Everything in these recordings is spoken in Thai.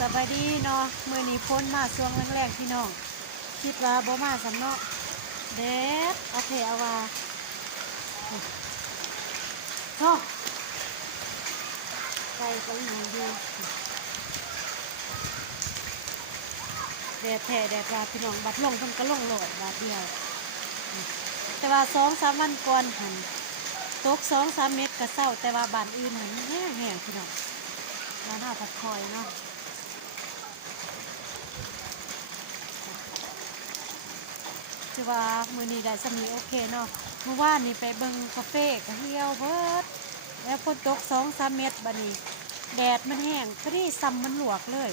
สบายดีเนาะมื้อนี้พ้นมาช่วงแรกๆพี่น้องคิดว่าบ่มาสำเนาะแดดเอาแถเอาว่าชอบไก่ก็อีหยังอยู่แดดแท้แดดว่าพี่น้องบัดลงเพิ่นก็ลงโหลดบาดเดียวแต่ว่า2-3วันก่อนหันตก2-3 เม็ดก็เศร้าแต่ว่าบ้านอื่นหันแห้งๆพี่น้องบ้านเฮาพัดคอยเนาะคือว่ามื้อนี้ได้สำนีโอเคเนาะเมื่อวานนี่ไปเบิ่งกาแฟก็เหี่ยวเบิดแล้วฝนตก2-3 เม็ดบัดนี้แดดมันแห้งพอดีซ้ำมันลวกเลย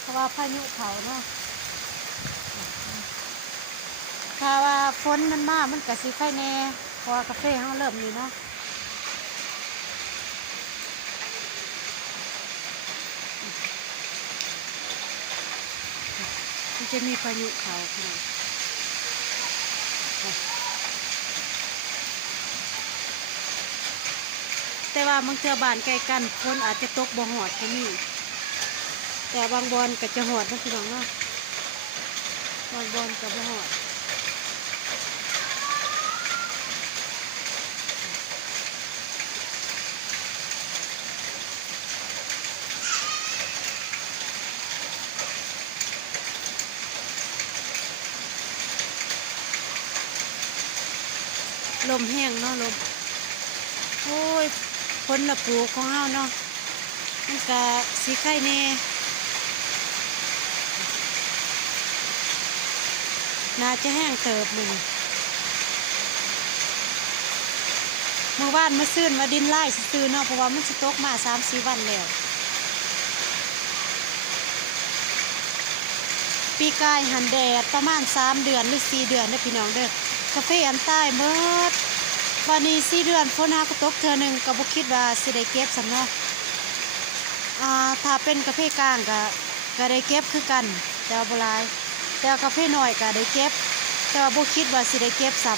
เพราะว่าพายุเขาเนาะถ้าว่าฝนมันมามันก็สิไข่แน่เพราะว่ากาแฟเฮาเริ่มนี่เนาะมันจะมีพายุเขาพี่น้องแต่ว่าบางเทื่อบ้านใกล้กันฝนอาจจะตกบ่ฮอดก็มีแต่บางบอนก็จะฮอดนะพี่น้องเนาะบางบอนก็บ่ฮอดลมแห้งเนาะลมโอ้ยผลละปลูกของเฮาเนาะมันก็สิไข่แน่น่าจะแห้งเติบเลยเมื่อวานมาซื้อมาดินไล่ซื้อเนาะเพราะว่ามันสิตกมา3-4 วันแล้วปีกายหันแดดประมาณ3 เดือนหรือ4 เดือนเด้อพี่น้องเด้อกาแฟอันใต้เบิดวันนี้4 เดือนฝนหาก็ตกเทื่อนึงก็บ่คิดว่าสิได้เก็บซำเนาะถ้าเป็นกาแฟกลางก็ได้เก็บคือกันแต่ว่าบ่หลายแต่กาแฟน้อยก็ได้เก็บแต่ว่าบ่คิดว่าสิได้เก็บซ้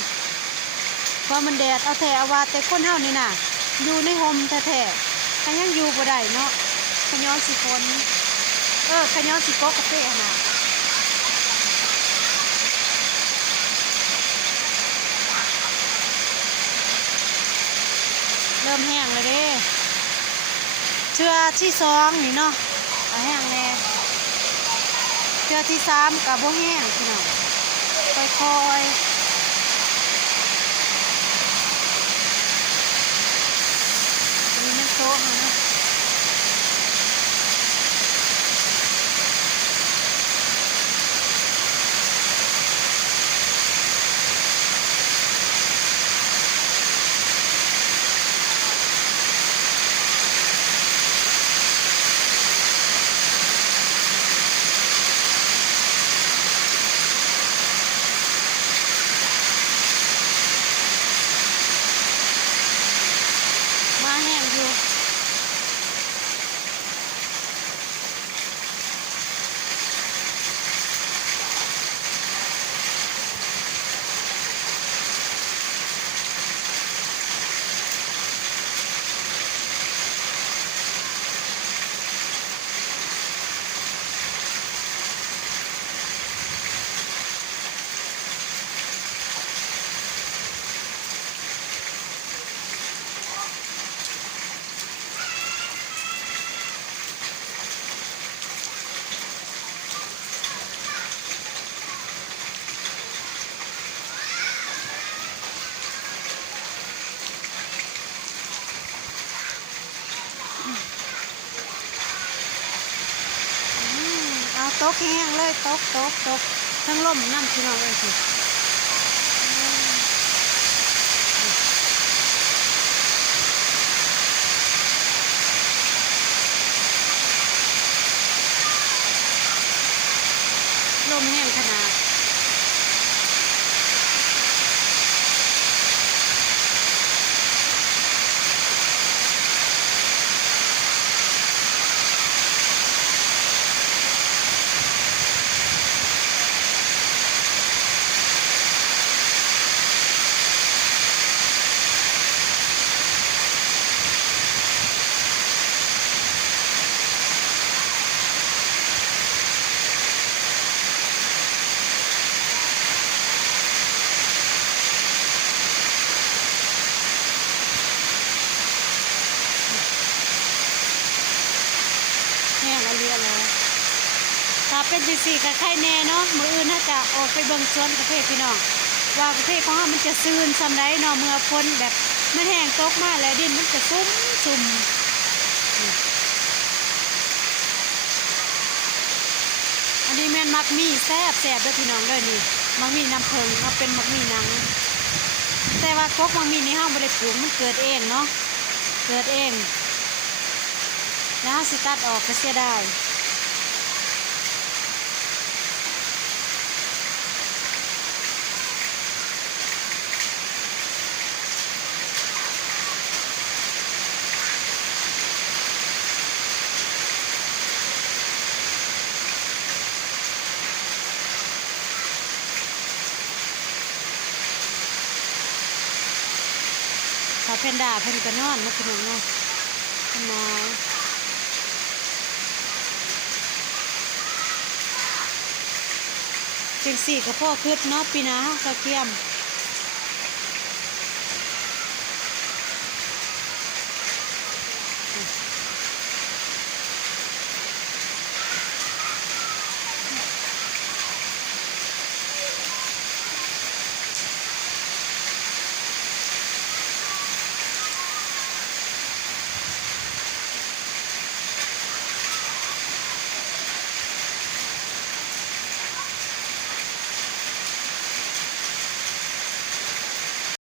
ำเพราะมันแดดเอาแท้เอาว่าแต่คนเฮานี่น่ะอยู่ในห่มแท้ๆก็ยังอยู่บ่ได้เนาะขย้อนสิฝนขย้อนสิกกาแฟน่ะเริ่มแห้งเลยเด้เชือที่2นี่เนาะก็แห้งแน่เชือที่3ก็บ่แห้งพี่น้องค่อยๆนี่มันโซ่มาเนาะมาแห้งอยู่เอาตกแห้งเลยตกทั้งลมน้ำพี่น้องเลยสิลมแห้งขนาด ล ยอะแล้วถ้าเป็นจังซี่ก็ไข่แน่เนาะมื้ออื่นถ้าจะออกไปเบิ่งสวนกาแฟพี่น้องว่ากาแฟของเฮามันจะซื่นส่ำใดเนาะเมื่อฝนแบบมันแห้งตกมาแล้วดินมันจะชุ่มอันนี้แม่นมักมี่แซ่บเด้อพี่น้องเด้อนี่มักมี่น้ำผึ้งเอาเป็นมักมี่หนังแต่ว่ากกมักมี่นี่เฮาบ่ได้ปลูกมันเกิดเองเนาะเกิดเองแล้วสิตัดออกก็เสียดายเขาเพนด้าเพิ่นก็นอนนะพี่น้องเนาะเพิ่นมาจังสี่ก็พ่อคืดเนาะปีหน้าเขาเกี่ยม